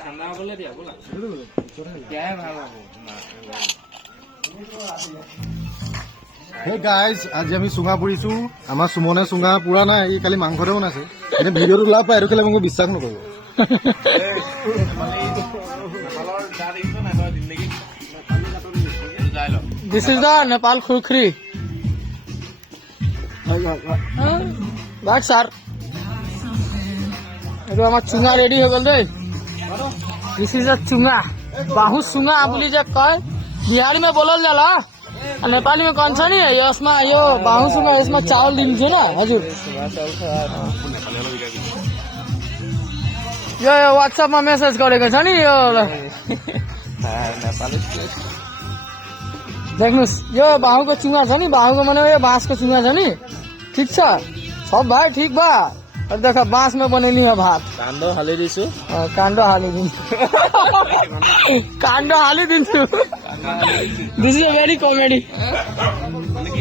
ঠাণ্ডা হ'বলৈ দিয়া বোলা এতিয়াহে ভাল হ'ব। হে গাইজ, আজি আমি চুঙা পুৰিছো। আমাৰ সুমনে চুঙা পুৰা নাই, ই খালি মাংসতে বনাইছে। এতিয়া ভিডিঅ'টো ওলাব পাৰে, এইটো খালি মোক বিশ্বাস নকৰিব। This is the Nepal khurkhri. Back sir. এইটো আমাৰ চুঙা ৰেডি হৈ গ'ল দেই। This is a चुंगा, बाहु चुंगा बोली जे कह। बिहारी में बोलल जाला, नेपाली में कौन सा नहीं है? इसमें यो बाहु चुंगा, इसमें चावल दिन्छ ना हजुर। यो व्हाट्सएप में मैसेज गरेको छ नि यो। देख्नुस्, यो बाहुको चुंगा छ नि, बाहुको माने यो बाँसको चुंगा छ नि। ठीक छ सब भाइ, ठीक बा। और देखा बांस में बनेली है भात। कांडो हाली दिसु, कांडो हाली दिन कांडो हाली दिन। This is a very comedy.